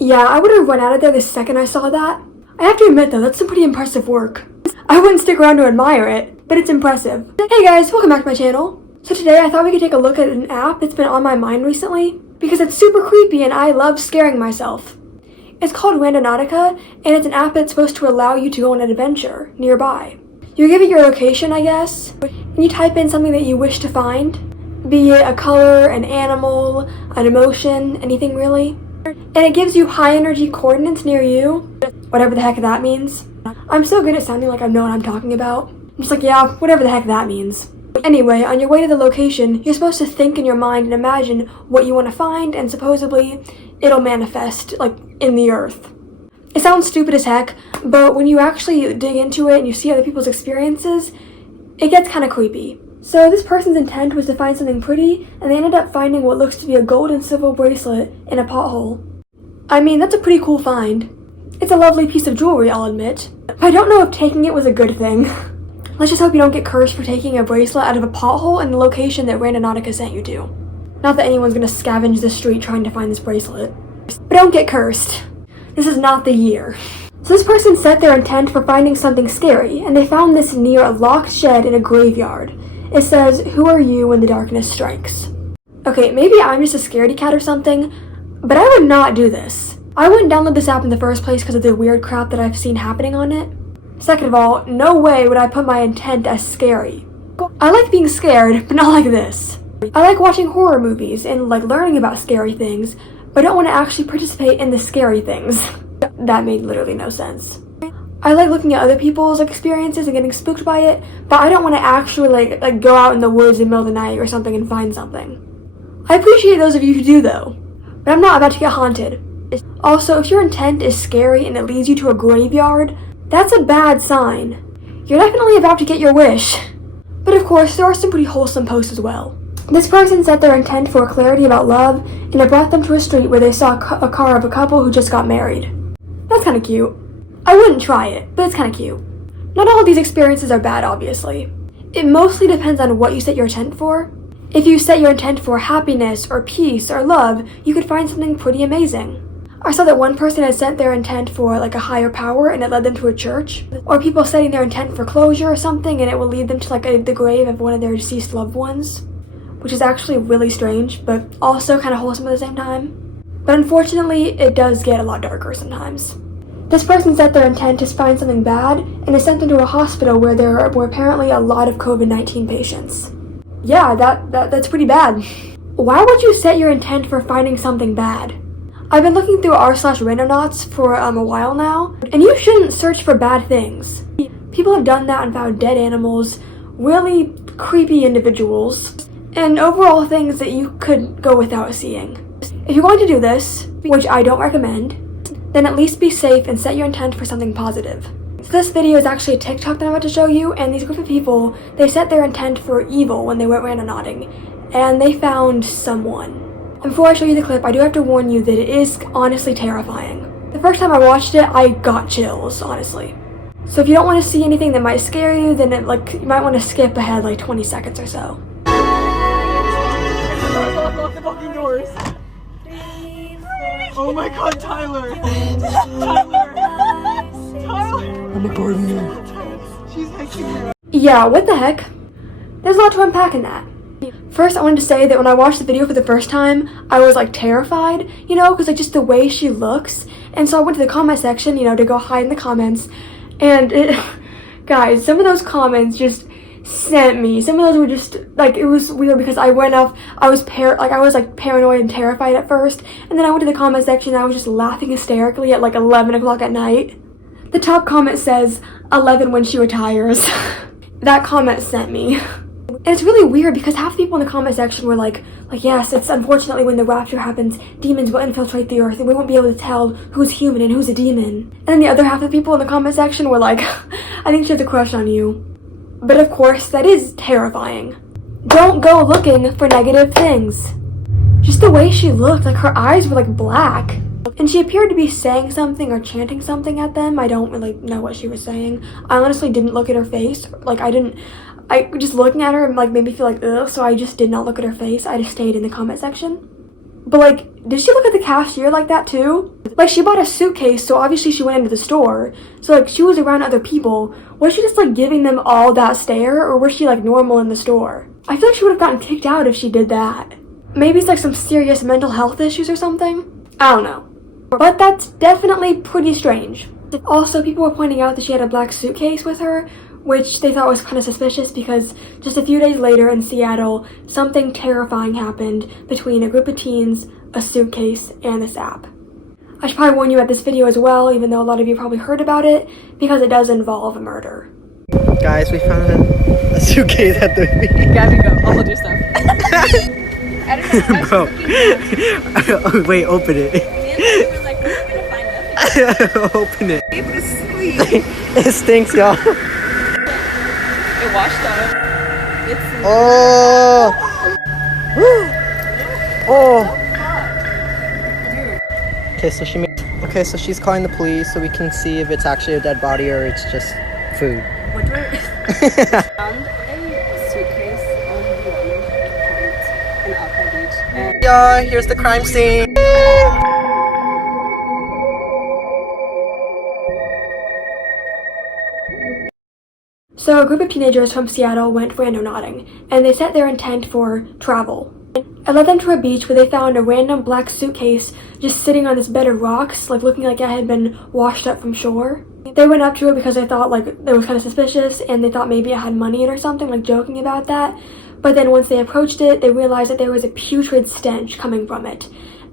Yeah, I would have run out of there the second I saw that. I have to admit though, that's some pretty impressive work. I wouldn't stick around to admire it, but it's impressive. Hey guys, welcome back to my channel. So today I thought we could take a look at an app that's been on my mind recently because it's super creepy and I love scaring myself. It's called Randonautica, and it's an app that's supposed to allow you to go on an adventure nearby. You give it your location, I guess, and you type in something that you wish to find, be it a color, an animal, an emotion, anything really. And it gives you high energy coordinates near you, whatever the heck that means. I'm so good at sounding like I know what I'm talking about. I'm just like, yeah, whatever the heck that means. Anyway, on your way to the location, you're supposed to think in your mind and imagine what you want to find, and supposedly it'll manifest, like, in the earth. It sounds stupid as heck, but when you actually dig into it and you see other people's experiences, it gets kind of creepy. So this person's intent was to find something pretty, and they ended up finding what looks to be a gold and silver bracelet in a pothole. I mean, that's a pretty cool find. It's a lovely piece of jewelry, I'll admit, but I don't know if taking it was a good thing. Let's just hope you don't get cursed for taking a bracelet out of a pothole in the location that Randonautica sent you to. Not that anyone's gonna scavenge the street trying to find this bracelet. But don't get cursed. This is not the year. So this person set their intent for finding something scary, and they found this near a locked shed in a graveyard. It says, "Who are you when the darkness strikes?" Okay, maybe I'm just a scaredy cat or something, but I would not do this. I wouldn't download this app in the first place because of the weird crap that I've seen happening on it. Second of all, no way would I put my intent as scary. I like being scared, but not like this. I like watching horror movies and like learning about scary things, but I don't want to actually participate in the scary things. That made literally no sense. I like looking at other people's experiences and getting spooked by it, but I don't want to actually like go out in the woods in the middle of the night or something and find something. I appreciate those of you who do though, but I'm not about to get haunted. Also, if your intent is scary and it leads you to a graveyard, that's a bad sign. You're definitely about to get your wish. But of course, there are some pretty wholesome posts as well. This person set their intent for clarity about love, and it brought them to a street where they saw a car of a couple who just got married. That's kinda cute. I wouldn't try it, but it's kinda cute. Not all of these experiences are bad, obviously. It mostly depends on what you set your intent for. If you set your intent for happiness, or peace, or love, you could find something pretty amazing. I saw that one person had set their intent for like a higher power and it led them to a church. Or people setting their intent for closure or something and it will lead them to like the grave of one of their deceased loved ones. Which is actually really strange, but also kind of wholesome at the same time. But unfortunately, it does get a lot darker sometimes. This person set their intent to find something bad and is sent them to a hospital where there were apparently a lot of COVID-19 patients. Yeah, that's pretty bad. Why would you set your intent for finding something bad? I've been looking through r/randonauts for a while now, and you shouldn't search for bad things. People have done that and found dead animals, really creepy individuals, and overall things that you could go without seeing. If you're going to do this, which I don't recommend, then at least be safe and set your intent for something positive. So this video is actually a TikTok that I'm about to show you, and these group of people, they set their intent for evil when they went randonodding, and they found someone. And before I show you the clip, I do have to warn you that it is honestly terrifying. The first time I watched it, I got chills, honestly. So if you don't want to see anything that might scare you, then you might want to skip ahead like 20 seconds or so. Lock the fucking doors. Oh my god, Tyler! Tyler! I'm recording you. She's hexing me. Yeah, what the heck? There's a lot to unpack in that. First, I wanted to say that when I watched the video for the first time, I was like terrified, you know, because like just the way she looks. And so I went to the comment section, you know, to go hide in the comments. And guys, some of those comments just sent me. Some of those were just like, it was weird because I went off, I was paranoid and terrified at first. And then I went to the comment section and I was just laughing hysterically at like 11 o'clock at night. The top comment says, 11 when she retires. That comment sent me. And it's really weird because half the people in the comment section were like, yes, it's unfortunately when the rapture happens, demons will infiltrate the earth and we won't be able to tell who's human and who's a demon. And then the other half of the people in the comment section were like, I think she has a crush on you. But of course, that is terrifying. Don't go looking for negative things. Just the way she looked, like her eyes were like black. And she appeared to be saying something or chanting something at them. I don't really know what she was saying. I honestly didn't look at her face. I just looking at her and like made me feel like ugh, so I just did not look at her face. I just stayed in the comment section. But like, did she look at the cashier like that too? Like, she bought a suitcase, so obviously she went into the store. So, like, she was around other people. Was she just, like, giving them all that stare, or was she, like, normal in the store? I feel like she would have gotten kicked out if she did that. Maybe it's, like, some serious mental health issues or something? I don't know. But that's definitely pretty strange. Also, people were pointing out that she had a black suitcase with her, which they thought was kind of suspicious because just a few days later in Seattle, something terrifying happened between a group of teens, a suitcase, and this app. I should probably warn you about this video as well, even though a lot of you probably heard about it, because it does involve a murder. Guys, we found a suitcase at the beach. Gabby, go. I'll hold your stuff. I don't know. Bro. Wait, open it. Me and we were like, we're gonna find nothing. Open it. Able to sleep. It stinks, y'all. It washed up. It's Oh. Oh. Okay, so she's calling the police so we can see if it's actually a dead body or it's just food. What do I found a suitcase on the point in Alpine Beach. And Yeah, here's the crime scene. So a group of teenagers from Seattle went randonodding, and they set their intent for travel. It led them to a beach where they found a random black suitcase just sitting on this bed of rocks, like looking like it had been washed up from shore. They went up to it because they thought like it was kind of suspicious, and they thought maybe it had money in it or something, like joking about that. But then once they approached it, they realized that there was a putrid stench coming from it.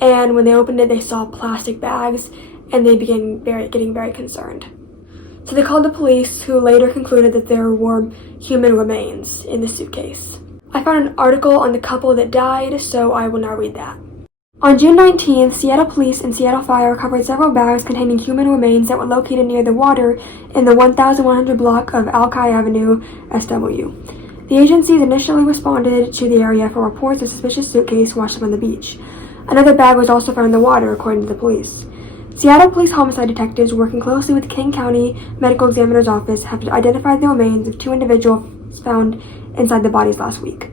And when they opened it, they saw plastic bags, and they began getting very concerned. So they called the police, who later concluded that there were human remains in the suitcase. I found an article on the couple that died, so I will now read that. On June 19th, Seattle Police and Seattle Fire recovered several bags containing human remains that were located near the water in the 1100 block of Alki Avenue, SW. The agencies initially responded to the area for reports of a suspicious suitcase washed up on the beach. Another bag was also found in the water, according to the police. Seattle Police homicide detectives working closely with the King County Medical Examiner's Office have identified the remains of 2 individuals found inside the bodies last week.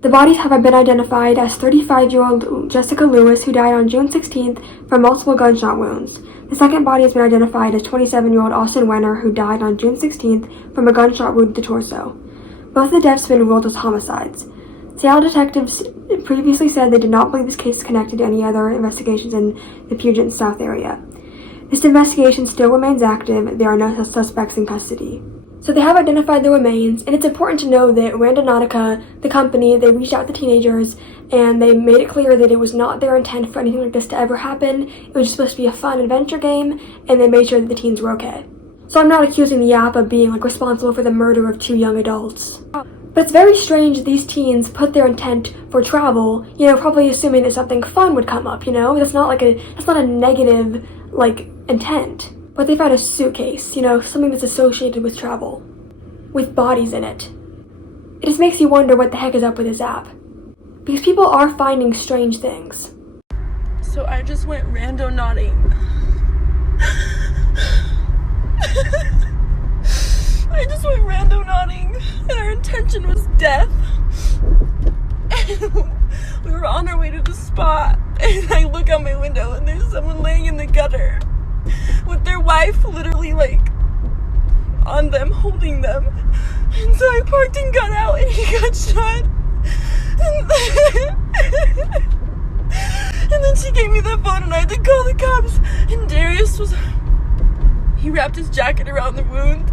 The bodies have been identified as 35-year-old Jessica Lewis, who died on June 16th from multiple gunshot wounds. The second body has been identified as 27-year-old Austin Wenner, who died on June 16th from a gunshot wound to the torso. Both the deaths have been ruled as homicides. Seattle detectives previously said they did not believe this case is connected to any other investigations in the Puget South area. This investigation still remains active. There are no suspects in custody. So they have identified the remains, and it's important to know that Randonautica, the company, they reached out to teenagers, and they made it clear that it was not their intent for anything like this to ever happen. It was just supposed to be a fun adventure game, and they made sure that the teens were okay. So I'm not accusing the app of being responsible for the murder of 2 young adults. But it's very strange that these teens put their intent for travel, probably assuming that something fun would come up, That's not a negative, intent. But they found a suitcase, something that's associated with travel, with bodies in it. It just makes you wonder what the heck is up with this app. Because people are finding strange things. so I just went randonodding. I just went randonodding, and our intention was death. And we were on our way to the spot, and I look out my window, and there's someone laying in the gutter with their wife literally on them, holding them. And so I parked and got out, and he got shot. And then she gave me the phone, and I had to call the cops. And Darius he wrapped his jacket around the wound.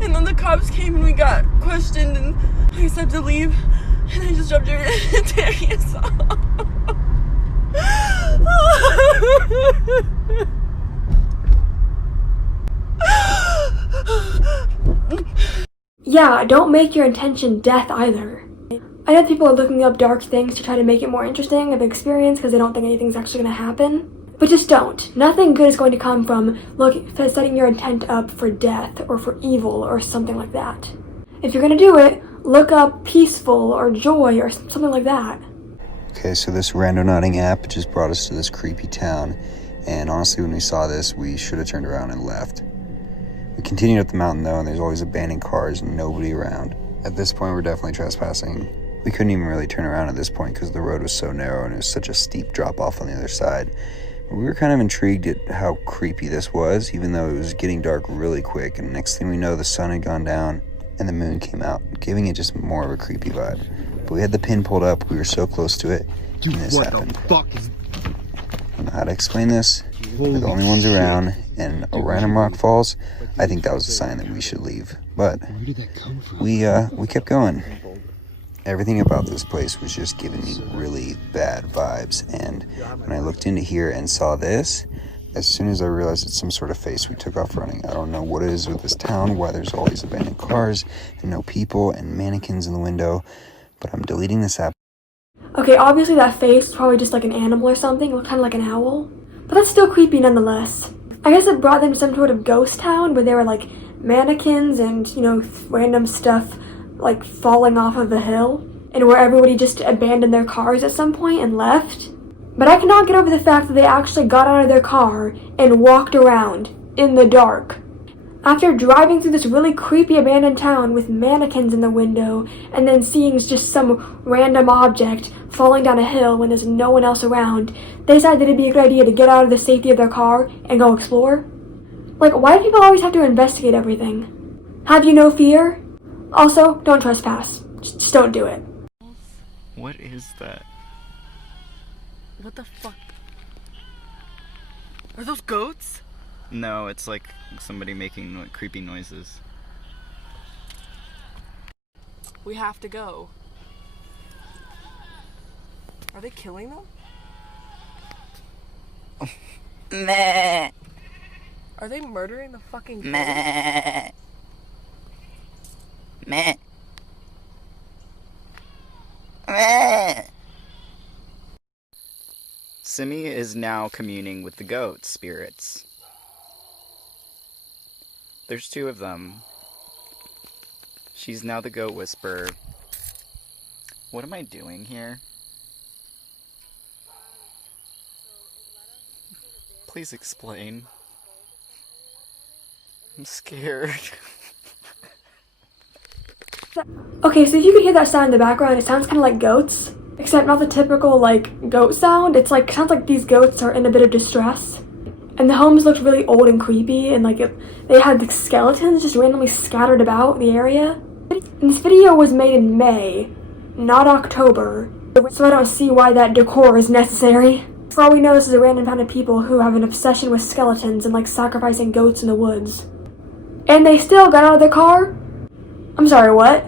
And then the cops came, and we got questioned, and I said to leave. And I just dropped Darius off. Yeah, don't make your intention death either. I know people are looking up dark things to try to make it more interesting of an experience because they don't think anything's actually going to happen. But just don't. Nothing good is going to come from setting your intent up for death or for evil or something like that. If you're going to do it, look up peaceful or joy or something like that. Okay, so this randonodding app just brought us to this creepy town, and honestly, when we saw this, we should have turned around and left. We continued up the mountain though, and there's always abandoned cars and nobody around. At this point, we're definitely trespassing, We couldn't even really turn around at this point because the road was so narrow and it was such a steep drop off on the other side. We were kind of intrigued at how creepy this was, even though it was getting dark really quick, and next thing we know, the sun had gone down and the moon came out, giving it just more of a creepy vibe. But we had the pin pulled up, we were so close to it, and this happened. I don't know how to explain this. We're the only ones around, and a random rock falls. I think that was a sign that we should leave. But we kept going. Everything about this place was just giving me really bad vibes, and when I looked into here and saw this, as soon as I realized it's some sort of face, we took off running. I don't know what it is with this town, why there's all these abandoned cars and no people and mannequins in the window, but I'm deleting this app. Okay, obviously that face is probably just like an animal or something, kind of like an owl, but that's still creepy nonetheless. I guess it brought them to some sort of ghost town where there were like mannequins and, you know, random stuff like falling off of the hill, and where everybody just abandoned their cars at some point and left. But I cannot get over the fact that they actually got out of their car and walked around in the dark. After driving through this really creepy abandoned town with mannequins in the window and then seeing just some random object falling down a hill when there's no one else around, they decided it'd be a good idea to get out of the safety of their car and go explore. Like, why do people always have to investigate everything? Have you no fear? Also, don't trespass. Just don't do it. What is that? What the fuck? Are those goats? No, it's like somebody making creepy noises. We have to go. Are they killing them? Meh. Are they murdering the fucking goats? Meh. Meh. Meh. Simi is now communing with the goat spirits. There's two of them. She's now the goat whisperer. What am I doing here? Please explain. I'm scared. Okay, so if you could hear that sound in the background, it sounds kind of like goats, except not the typical, like, goat sound. It's like, sounds like these goats are in a bit of distress. And the homes looked really old and creepy, and like, they had the skeletons just randomly scattered about the area. And this video was made in May, not October, so I don't see why that decor is necessary. For all we know, this is a random town of people who have an obsession with skeletons and like sacrificing goats in the woods. And they still got out of their car? I'm sorry, what?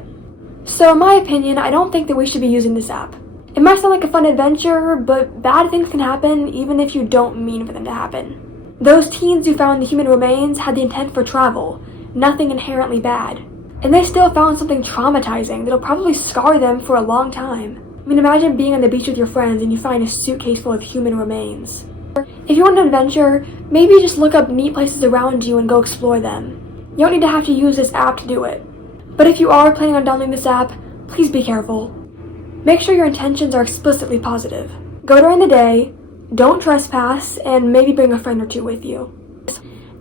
So in my opinion, I don't think that we should be using this app. It might sound like a fun adventure, but bad things can happen even if you don't mean for them to happen. Those teens who found the human remains had the intent for travel, nothing inherently bad. And they still found something traumatizing that'll probably scar them for a long time. I mean, imagine being on the beach with your friends and you find a suitcase full of human remains. If you want an adventure, maybe just look up neat places around you and go explore them. You don't need to have to use this app to do it. But if you are planning on downloading this app, please be careful. Make sure your intentions are explicitly positive. Go during the day, don't trespass, and maybe bring a friend or two with you.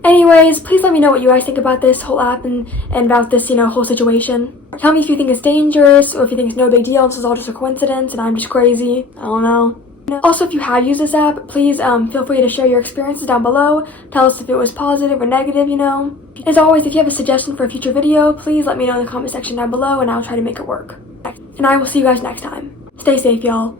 Anyways, please let me know what you guys think about this whole app and about this, whole situation. Tell me if you think it's dangerous or if you think it's no big deal, this is all just a coincidence and I'm just crazy. I don't know. Also, if you have used this app, please feel free to share your experiences down below. Tell us if it was positive or negative, As always, if you have a suggestion for a future video, please let me know in the comment section down below and I'll try to make it work. And I will see you guys next time. Stay safe, y'all.